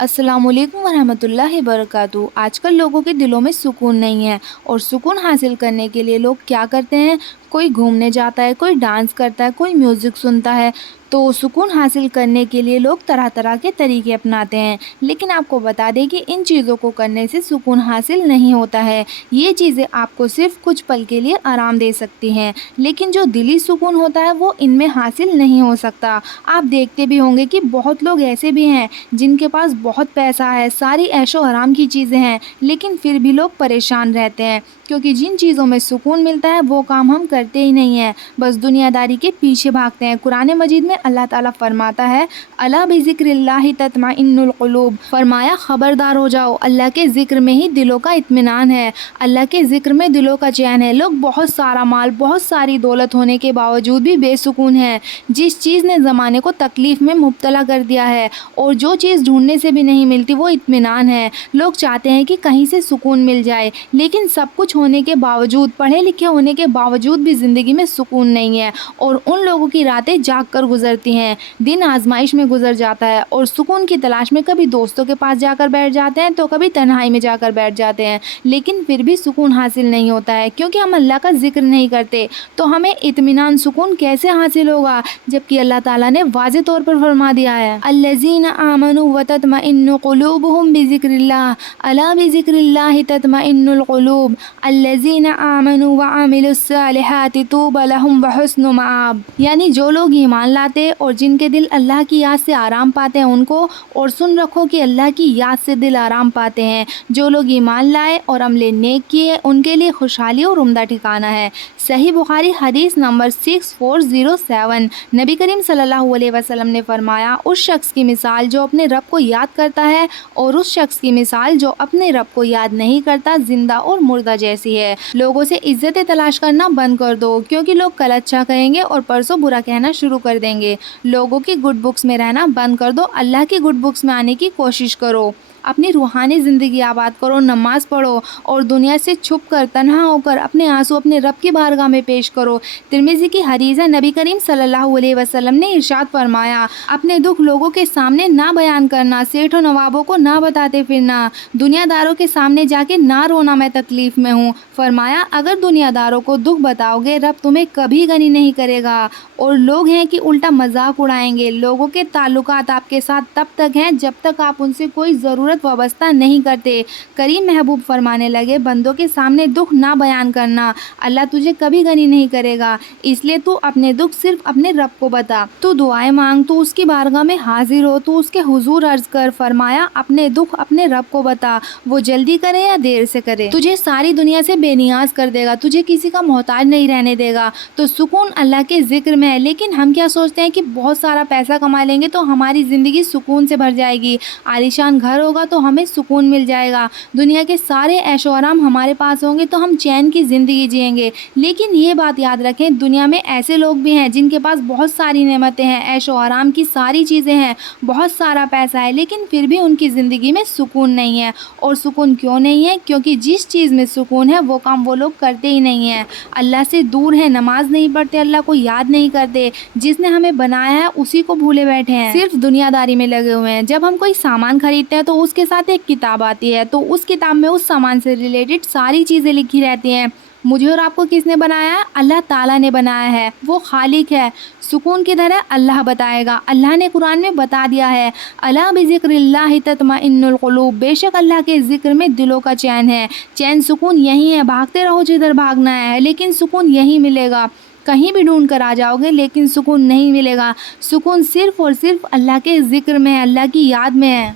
السلام علیکم ورحمۃ اللہ وبرکاتہ۔ آج کل لوگوں کے دلوں میں سکون نہیں ہے، اور سکون حاصل کرنے کے لیے لوگ کیا کرتے ہیں؟ کوئی گھومنے جاتا ہے، کوئی ڈانس کرتا ہے، کوئی میوزک سنتا ہے۔ تو سکون حاصل کرنے کے لیے لوگ طرح طرح کے طریقے اپناتے ہیں، لیکن آپ کو بتا دیں کہ ان چیزوں کو کرنے سے سکون حاصل نہیں ہوتا ہے۔ یہ چیزیں آپ کو صرف کچھ پل کے لیے آرام دے سکتی ہیں، لیکن جو دلی سکون ہوتا ہے وہ ان میں حاصل نہیں ہو سکتا۔ آپ دیکھتے بھی ہوں گے کہ بہت لوگ ایسے بھی ہیں جن کے پاس بہت پیسہ ہے، ساری عیش و آرام کی چیزیں ہیں، لیکن پھر بھی لوگ پریشان رہتے ہیں، کیونکہ جن چیزوں میں سکون ملتا ہے وہ کام ہم کرتے ہی نہیں ہیں، بس دنیا داری کے پیچھے بھاگتے ہیں۔ قرآن مجید میں اللہ تعالیٰ فرماتا ہے، الا بذکر اللہ تطمئن القلوب، فرمایا خبردار ہو جاؤ، اللہ کے ذکر میں ہی دلوں کا اطمینان ہے، اللہ کے ذکر میں دلوں کا چین ہے۔ لوگ بہت سارا مال، بہت ساری دولت ہونے کے باوجود بھی بے سکون ہیں۔ جس چیز نے زمانے کو تکلیف میں مبتلا کر دیا ہے، اور جو چیز ڈھونڈنے سے بھی نہیں ملتی، وہ اطمینان ہے۔ لوگ چاہتے ہیں کہ کہیں سے سکون مل جائے، لیکن سب کچھ ہونے کے باوجود، پڑھے لکھے ہونے کے باوجود بھی زندگی میں سکون نہیں ہے، اور ان لوگوں کی راتیں جاگ کر گزرتی ہیں، دن آزمائش میں گزر جاتا ہے، اور سکون کی تلاش میں کبھی دوستوں کے پاس جا کر بیٹھ جاتے ہیں تو کبھی تنہائی میں جا کر بیٹھ جاتے ہیں، لیکن پھر بھی سکون حاصل نہیں ہوتا ہے، کیونکہ ہم اللہ کا ذکر نہیں کرتے۔ تو ہمیں اطمینان، سکون کیسے حاصل ہوگا، جبکہ اللہ تعالیٰ نے واضح طور پر فرما دیا ہے، الذین آمنوا وتطمئن قلوبهم بذکر اللہ، الا بذکر اللہ تطمئن القلوب، الذین آمنوا وعملوا الصالحات طوبی لهم وحسن مآب۔ یعنی جو لوگ ایمان لاتے اور جن کے دل اللہ کی یاد سے آرام پاتے ہیں ان کو، اور سن رکھو کہ اللہ کی یاد سے دل آرام پاتے ہیں۔ جو لوگ ایمان لائے اور عمل نیک کیے ان کے لیے خوشحالی اور عمدہ ٹھکانہ ہے۔ صحیح بخاری حدیث نمبر 6407۔ نبی کریم صلی اللہ علیہ وسلم نے فرمایا، اس شخص کی مثال جو اپنے رب کو یاد کرتا ہے اور اس شخص کی مثال جو اپنے رب کو یاد نہیں کرتا، زندہ اور مردہ جیسی ہے۔ لوگوں سے عزتیں تلاش کرنا بند کر دو، کیونکہ لوگ کل اچھا کہیں گے اور پرسوں برا کہنا شروع کر دیں گے۔ لوگوں کی گڈ بکس میں رہنا بند کر دو، اللہ کی گڈ بکس میں آنے کی کوشش کرو۔ اپنی روحانی زندگی آباد کرو، نماز پڑھو، اور دنیا سے چھپ کر، تنہا ہو کر اپنے آنسو اپنے رب کی بارگاہ میں پیش کرو۔ ترمذی کی حدیث ہے، نبی کریم صلی اللہ علیہ وسلم نے ارشاد فرمایا، اپنے دکھ لوگوں کے سامنے نہ بیان کرنا، سیٹھ و نوابوں کو نہ بتاتے پھرنا، دنیا داروں کے سامنے جا کے نہ رونا میں تکلیف میں ہوں۔ فرمایا، اگر دنیا داروں کو دکھ بتاؤ گے، رب تمہیں کبھی غنی نہیں کرے گا، اور لوگ ہیں کہ الٹا مذاق اڑائیں گے۔ لوگوں کے تعلقات آپ کے ساتھ تب تک ہیں جب تک آپ ان سے کوئی ضرورت وابستہ نہیں کرتے۔ کریم محبوب فرمانے لگے، بندوں کے سامنے دکھ نہ بیان کرنا، اللہ تجھے کبھی غنی نہیں کرے گا، اس لیے تو اپنے دکھ صرف اپنے رب کو بتا، تو دعائیں مانگ، تو اس کی بارگاہ میں حاضر ہو، تو اس کے حضور عرض کر۔ فرمایا، اپنے دکھ اپنے رب کو بتا، وہ جلدی کرے یا دیر سے کرے، تجھے ساری دنیا سے بے نیاز کر دے گا، تجھے کسی کا محتاج نہیں رہنے دے گا۔ تو سکون اللہ کے ذکر میں ہے، لیکن ہم کیا سوچتے ہیں کہ بہت سارا پیسہ کما لیں گے تو ہماری زندگی سکون سے بھر جائے گی، عالیشان گھر ہوگا تو ہمیں سکون مل جائے گا، دنیا کے سارے عیش و آرام ہمارے پاس ہوں گے تو ہم چین کی زندگی جئیں گے۔ لیکن یہ بات یاد رکھیں، دنیا میں ایسے لوگ بھی ہیں جن کے پاس بہت ساری نعمتیں ہیں، عیش و آرام کی ساری چیزیں ہیں، بہت سارا پیسہ ہے، لیکن پھر بھی ان کی زندگی میں سکون نہیں ہے۔ اور سکون کیوں نہیں ہے؟ کیونکہ جس چیز میں سکون ہے وہ کام وہ لوگ کرتے ہی نہیں ہیں، اللہ سے دور ہیں، نماز نہیں پڑھتے، اللہ کو یاد نہیں کرتے، جس نے ہمیں بنایا ہے اسی کو بھولے بیٹھے ہیں، صرف دنیا داری میں لگے ہوئے ہیں۔ جب ہم کوئی سامان خریدتے ہیں تو اس کے ساتھ ایک کتاب آتی ہے، تو اس کتاب میں اس سامان سے ریلیٹڈ ساری چیزیں لکھی رہتی ہیں۔ مجھے اور آپ کو کس نے بنایا ہے؟ اللہ تعالیٰ نے بنایا ہے، وہ خالق ہے۔ سکون کدھر ہے؟ اللہ بتائے گا۔ اللہ نے قرآن میں بتا دیا ہے، الا بذکر اللہ تطمئن القلوب، بے شک اللہ کے ذکر میں دلوں کا چین ہے۔ چین، سکون یہی ہے، بھاگتے رہو جدھر بھاگنا ہے، لیکن سکون یہی ملے گا۔ کہیں بھی ڈھونڈ کر آ جاؤ گے لیکن سکون نہیں ملے گا۔ سکون صرف اور صرف اللہ کے ذکر میں ہے، اللہ کی یاد میں ہے۔